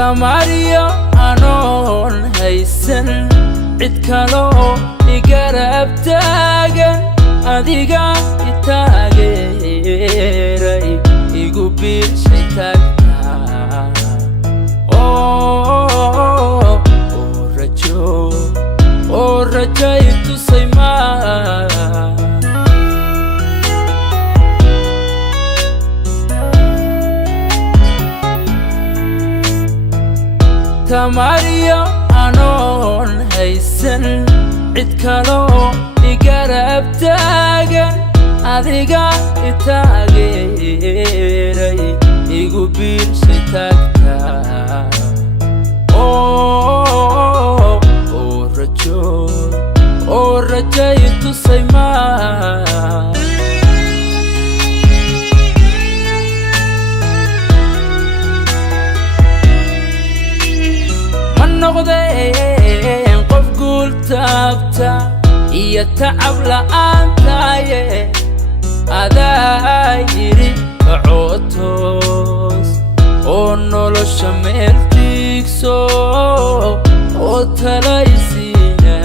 tamariyo anon haysan cid kalo igarab taagan adiga itaageeray igu biirshay tagta rajo itusay ma tamariyo anon haysan cid kalo igarab taagan adiga itaageeray igu biirshay tagta rajo itusay ma noqdeen qof guul taabta iyo tacab la'aantaaye adaa yidhi kacoo toos oo nolosha meel tiigso oo talaysiina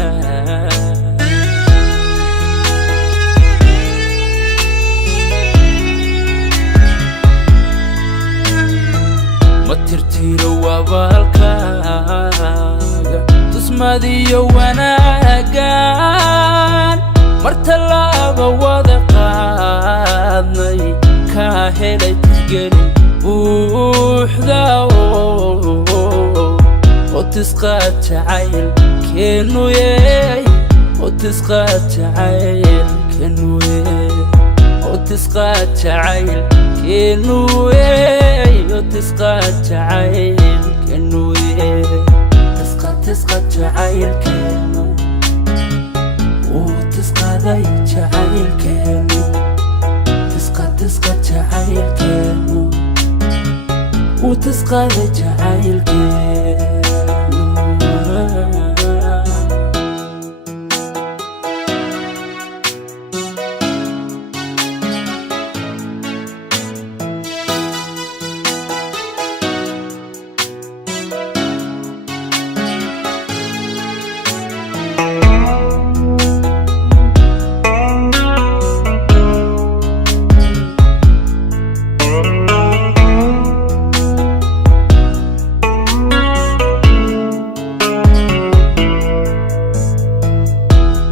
ma tirtiro wabaalkaaga tusmadiyo wanaagan mar tallaaba wada qaadnay kaa helay tixgelin buuxda oo tisqaad jacaylkeenu oo tisqaad jacaylkeenu oo tisqaad jacaylkeenu oo tisqaad jacaylkeenu tisqaad jacaylkeenu oo tisqaaday jacaylkeenu tisqaad jacaylkeenu oo tisqaaday jacaylkeenu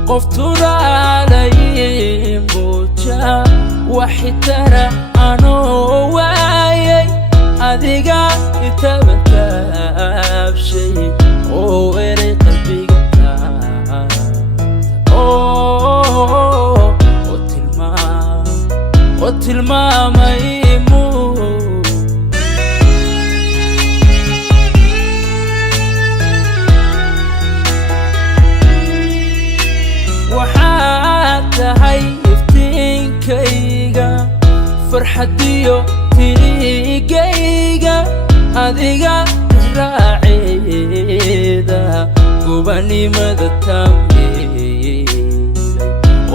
qoftuna alayhi muuja waxi tara anoo waayay adiga itaabtaabshay oo eray qalbiga taabta oo tilmaamay waxaad tahay iftiinkayga farxadiyo tirigayga adiga raaceeda gubanimada tambeelay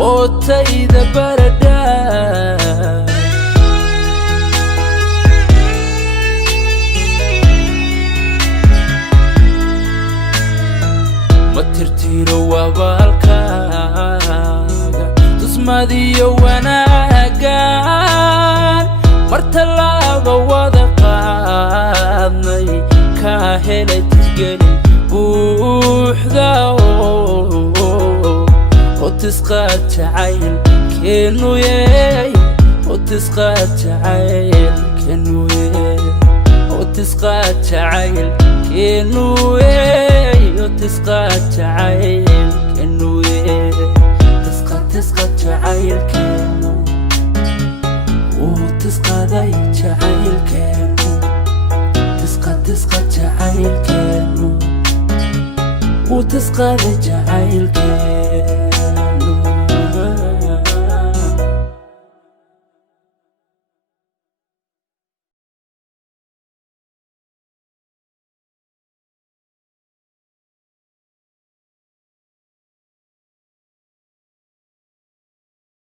oo tayda baradha ma tirtiro wabaalkaaga tusmadiyo wanaagan mar tallaaba wada qaadnay kaa helay tixgelin buuxda oo tisqaad jacaylkeenu oo tisqaad jacaylkeenu oo tisqaad jacaylkeenu oo tisqaad jacaylkeenu tisqaad jacaylkeenu oo tisqaaday jacaylkeenu tisqaad jacaylkeenu oo tisqaaday jacaylkeenu